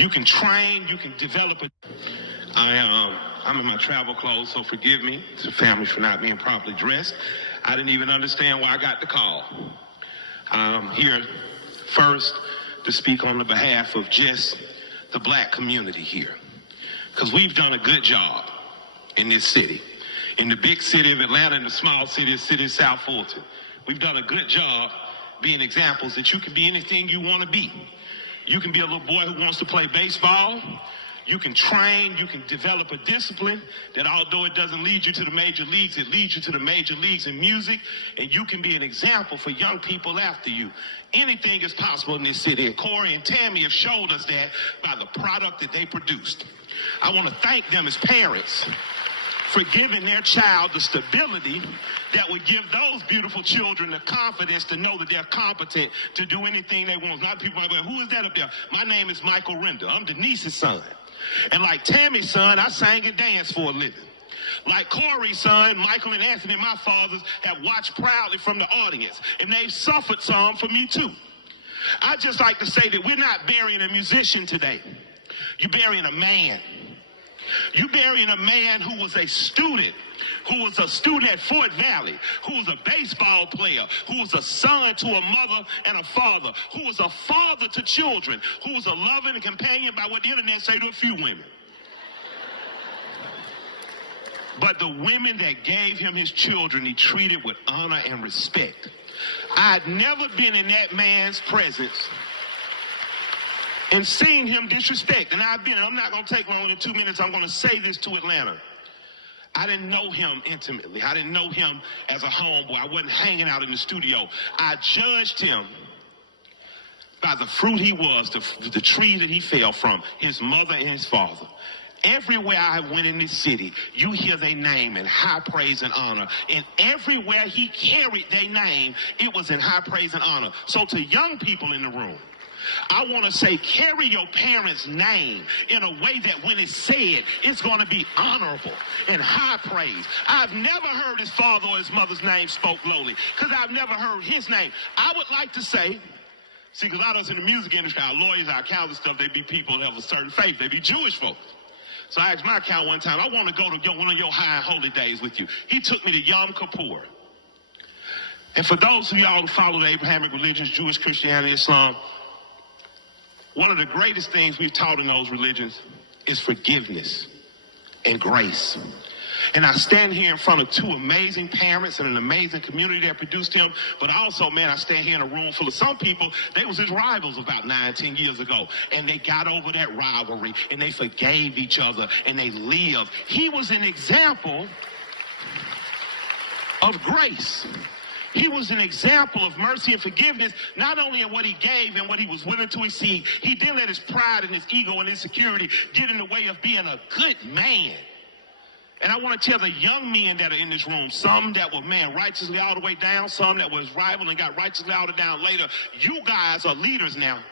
You can train, you can develop it. I'm in my travel clothes, so forgive me to the family for not being properly dressed. I didn't even understand why I got the call. I'm here first to speak on the behalf of just the black community here, because we've done a good job in this city. In the big city of Atlanta and the small city of South Fulton. We've done a good job being examples that you can be anything you want to be. You can be a little boy who wants to play baseball. You can train, you can develop a discipline that although it doesn't lead you to the major leagues, it leads you to the major leagues in music, and you can be an example for young people after you. Anything is possible in this city, and Corey and Tammy have showed us that by the product that they produced. I want to thank them as parents for giving their child the stability that would give those beautiful children the confidence to know that they're competent to do anything they want. A lot of people might be like, who is that up there? My name is Michael Render. I'm Denise's son. And like Tammy's son, I sang and danced for a living. Like Corey's son, Michael and Anthony, my fathers, have watched proudly from the audience. And they've suffered some from you too. I'd just like to say that we're not burying a musician today. You're burying a man. You're burying a man who was a student at Fort Valley, who was a baseball player, who was a son to a mother and a father, who was a father to children, who was a loving and companion by what the internet say to a few women. But the women that gave him his children, he treated with honor and respect. I'd never been in that man's presence and seen him disrespect. And I'm not going to take longer than 2 minutes. I'm going to say this to Atlanta. I didn't know him intimately. I didn't know him as a homeboy. I wasn't hanging out in the studio. I judged him by the fruit he was, the tree that he fell from, his mother and his father. Everywhere I went in this city, you hear their name in high praise and honor. And everywhere he carried their name, it was in high praise and honor. So to young people in the room, I want to say, carry your parents' name in a way that when it's said, it's going to be honorable and high praise. I've never heard his father or his mother's name spoke lowly, because I've never heard his name. I would like to say, see, because a lot of us in the music industry, our lawyers, our accountants and stuff, they be people that have a certain faith. They be Jewish folks. So I asked my accountant one time, I want to go to one of your high and holy days with you. He took me to Yom Kippur. And for those of y'all who follow the Abrahamic religions, Jewish, Christianity, Islam, one of the greatest things we've taught in those religions is forgiveness and grace. And I stand here in front of two amazing parents and an amazing community that produced him. But also, man, I stand here in a room full of some people, they was his rivals about 9, 10 years ago. And they got over that rivalry and they forgave each other and they lived. He was an example of grace. He was an example of mercy and forgiveness, not only in what he gave and what he was willing to receive. He didn't let his pride and his ego and insecurity get in the way of being a good man. And I want to tell the young men that are in this room, some that were, man, righteously all the way down, some that was rival and got righteously all the way down later. You guys are leaders now.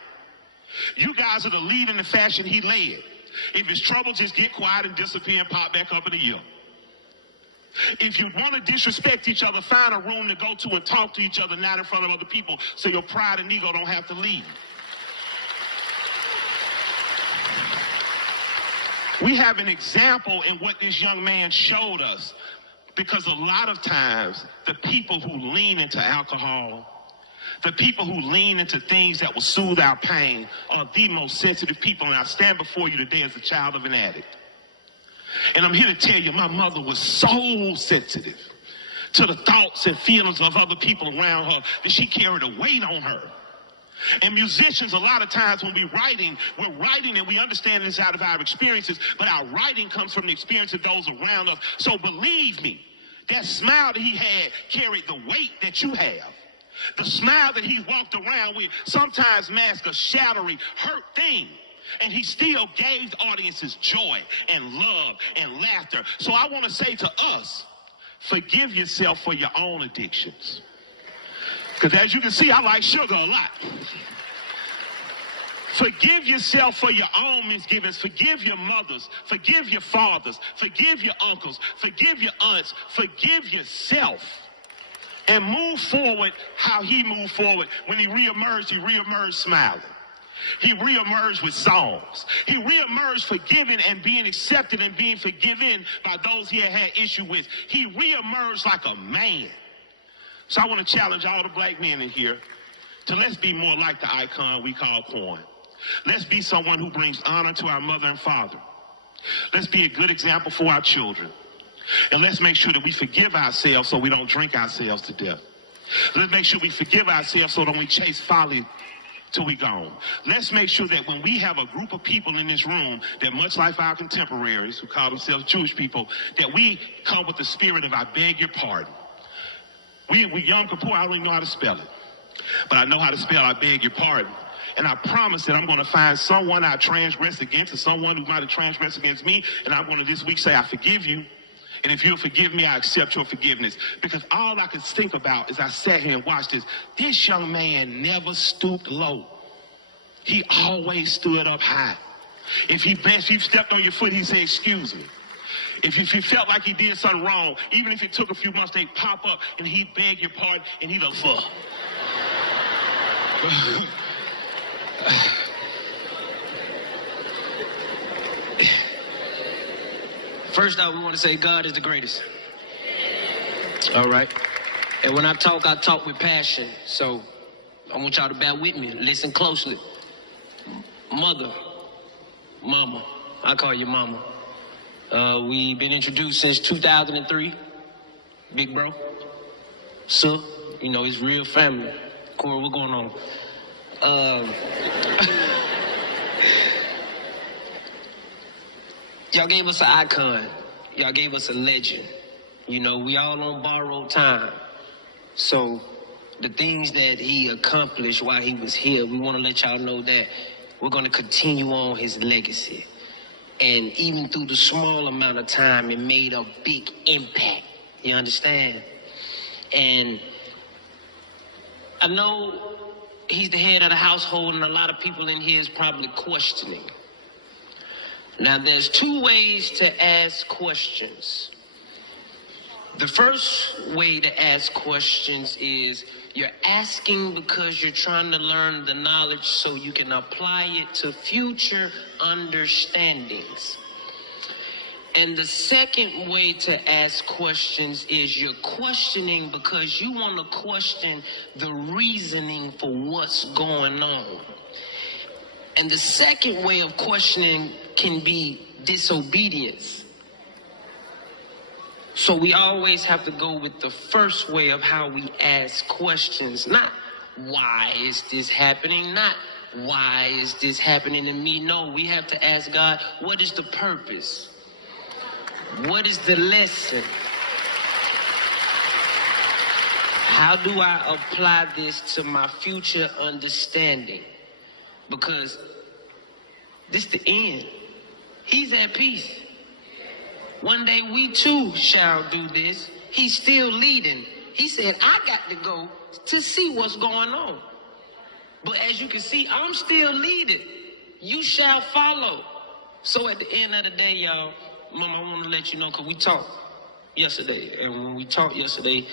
You guys are the lead in the fashion he led. If it's trouble, just get quiet and disappear and pop back up in a year. If you want to disrespect each other, find a room to go to and talk to each other, not in front of other people, so your pride and ego don't have to leave. We have an example in what this young man showed us, because a lot of times the people who lean into alcohol, the people who lean into things that will soothe our pain are the most sensitive people. And I stand before you today as a child of an addict. And I'm here to tell you, my mother was so sensitive to the thoughts and feelings of other people around her that she carried a weight on her. And musicians, a lot of times when we're writing and we understand this out of our experiences, but our writing comes from the experience of those around us. So believe me, that smile that he had carried the weight that you have. The smile that he walked around with sometimes masked a shadowy, hurt thing. And he still gave audiences joy and love and laughter. So I want to say to us, forgive yourself for your own addictions. Because as you can see, I like sugar a lot. Forgive yourself for your own misgivings. Forgive your mothers. Forgive your fathers. Forgive your uncles. Forgive your aunts. Forgive yourself. And move forward how he moved forward. When he reemerged smiling. He reemerged with songs. He reemerged forgiving and being accepted and being forgiven by those he had had issue with. He reemerged like a man. So I want to challenge all the black men in here to let's be more like the icon we call Quan. Let's be someone who brings honor to our mother and father. Let's be a good example for our children. And let's make sure that we forgive ourselves so we don't drink ourselves to death. Let's make sure we forgive ourselves so that we chase folly till we gone. Let's make sure that when we have a group of people in this room that much like our contemporaries who call themselves Jewish people, that we come with the spirit of I beg your pardon. We Yom Kippur, I don't even know how to spell it. But I know how to spell I beg your pardon. And I promise that I'm going to find someone I transgressed against or someone who might have transgressed against me, and I'm going to this week say I forgive you. And if you'll forgive me, I accept your forgiveness. Because all I could think about as I sat here and watched this young man never stooped low. He always stood up high. If you stepped on your foot, he said, excuse me. If you felt like he did something wrong, even if it took a few months, they'd pop up and he'd beg your pardon and he'd fuck. First off, we want to say God is the greatest. All right. And when I talk with passion. So I want y'all to bear with me. Listen closely. Mama, I call you mama. We've been introduced since 2003. Big bro. So, you know, it's real family. Corey, what's going on? Y'all gave us an icon. Y'all gave us a legend. You know, we all on borrowed time. So the things that he accomplished while he was here, we want to let y'all know that we're going to continue on his legacy. And even through the small amount of time, it made a big impact. You understand? And I know he's the head of the household, and a lot of people in here is probably questioning. Now, there's two ways to ask questions. The first way to ask questions is you're asking because you're trying to learn the knowledge so you can apply it to future understandings. And the second way to ask questions is you're questioning because you want to question the reasoning for what's going on. And the second way of questioning can be disobedience. So we always have to go with the first way of how we ask questions, not why is this happening, not why is this happening to me. No, we have to ask God, what is the purpose? What is the lesson? How do I apply this to my future understanding? Because this is the end. He's at peace. One day we too shall do this. He's still leading. He said, I got to go to see what's going on. But as you can see, I'm still leading. You shall follow. So at the end of the day, y'all, Mama, I want to let you know, because we talked yesterday. And when we talked yesterday,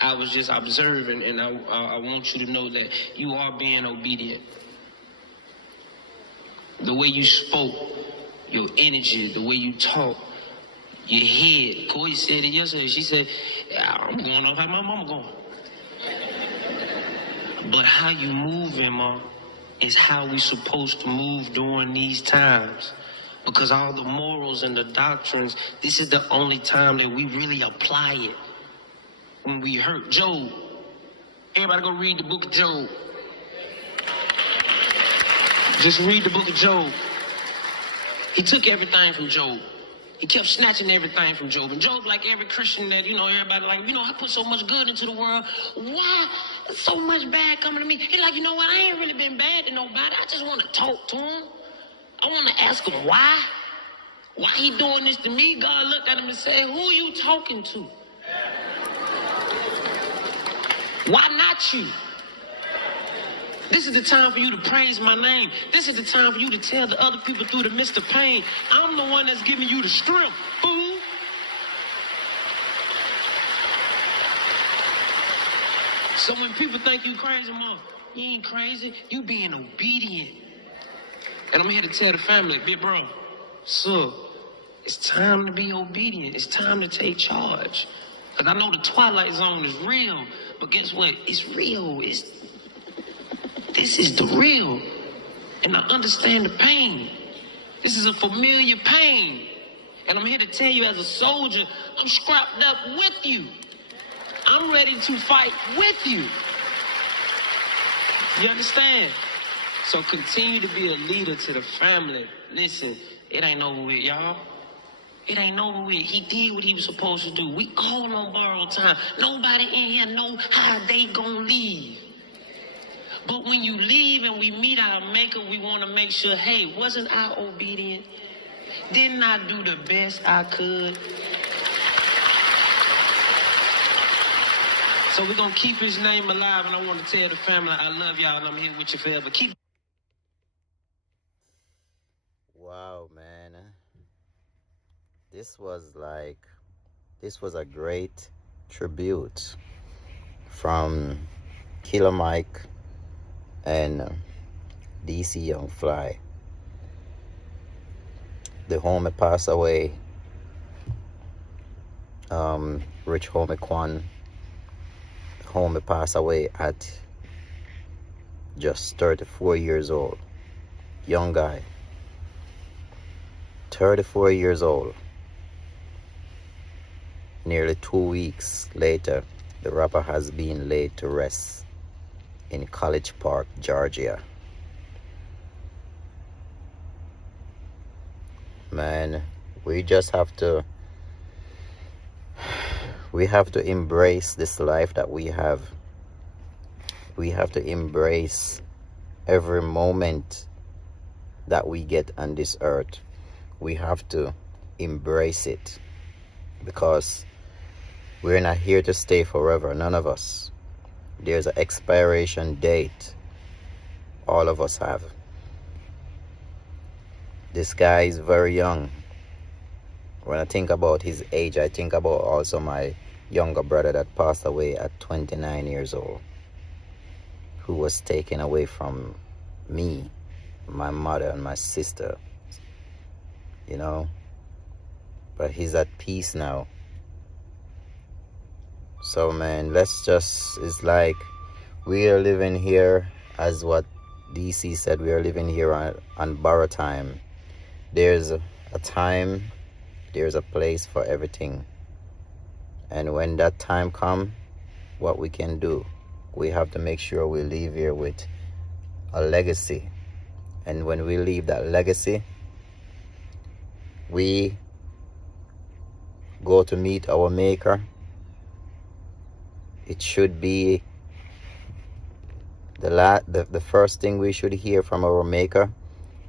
I was just observing, and I want you to know that you are being obedient. The way you spoke, your energy, the way you talk, your head. Corey said it yesterday. She said, yeah, I'm going on how my mama going. But how you moving, Mom, is how we supposed to move during these times. Because all the morals and the doctrines, this is the only time that we really apply it. When we hurt Job. Everybody go read the book of Job. Just read the book of Job. He took everything from Job. He kept snatching everything from Job. And Job, like every Christian that, everybody like, I put so much good into the world. Why so much bad coming to me? He's like, you know what? I ain't really been bad to nobody. I just want to talk to him. I want to ask him why. Why he doing this to me? God looked at him and said, who are you talking to? Why not you? This is the time for you to praise my name. This is the time for you to tell the other people through the midst of pain, I'm the one that's giving you the strength, fool. So when people think you crazy, Mom, you ain't crazy. You being obedient. And I'm here to tell the family, big bro, so it's time to be obedient. It's time to take charge. Because I know the Twilight Zone is real, but guess what? It's real. This is the real. And I understand the pain. This is a familiar pain. And I'm here to tell you as a soldier, I'm strapped up with you. I'm ready to fight with you. You understand? So continue to be a leader to the family. Listen, it ain't over with, y'all. It ain't over with. He did what he was supposed to do. We all on borrowed time. Nobody in here know how they gonna leave. But when you leave and we meet our maker, we want to make sure, hey, wasn't I obedient? Didn't I do the best I could? So we're going to keep his name alive, and I want to tell the family, I love y'all, and I'm here with you forever. Wow, man. This was a great tribute from Killer Mike and DC Young Fly. The homie passed away. Rich homie Quan. Homie passed away at just 34 years old. Young guy. 34 years old. Nearly 2 weeks later, the rapper has been laid to rest in College Park, Georgia. Man, we just have to embrace this life that we have. We have to embrace every moment that we get on this earth. We have to embrace it, because we're not here to stay forever, none of us. There's an expiration date. All of us have. This guy is very young. When I think about his age, I think about also my younger brother that passed away at 29 years old, who was taken away from me, my mother, and my sister. You know? But he's at peace now. So, man, it's like we are living here, as what DC said, we are living here on borrowed time. There's a time, there's a place for everything. And when that time comes, what we can do, we have to make sure we leave here with a legacy. And when we leave that legacy, we go to meet our maker. It should be the first thing we should hear from our maker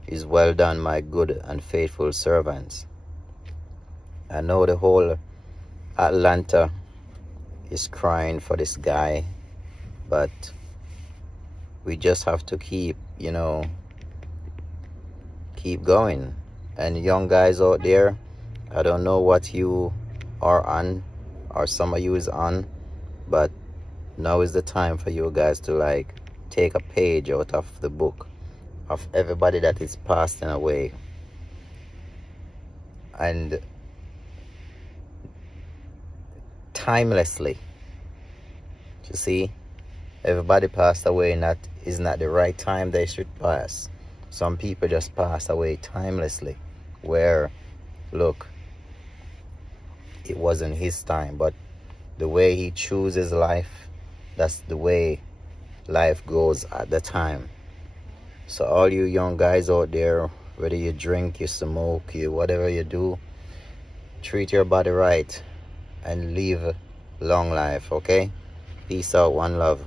is, well done, my good and faithful servants. I know the whole Atlanta is crying for this guy, but we just have to keep going. And young guys out there, I don't know what you are on, or some of you is on, but now is the time for you guys to take a page out of the book of everybody that is passing away. And timelessly, you see, everybody passed away, and that is not the right time they should pass. Some people just pass away timelessly, where, look, it wasn't his time, but the way he chooses life, that's the way life goes at the time. So all you young guys out there, whether you drink, you smoke, you whatever you do, treat your body right and live long life, okay? Peace out, one love.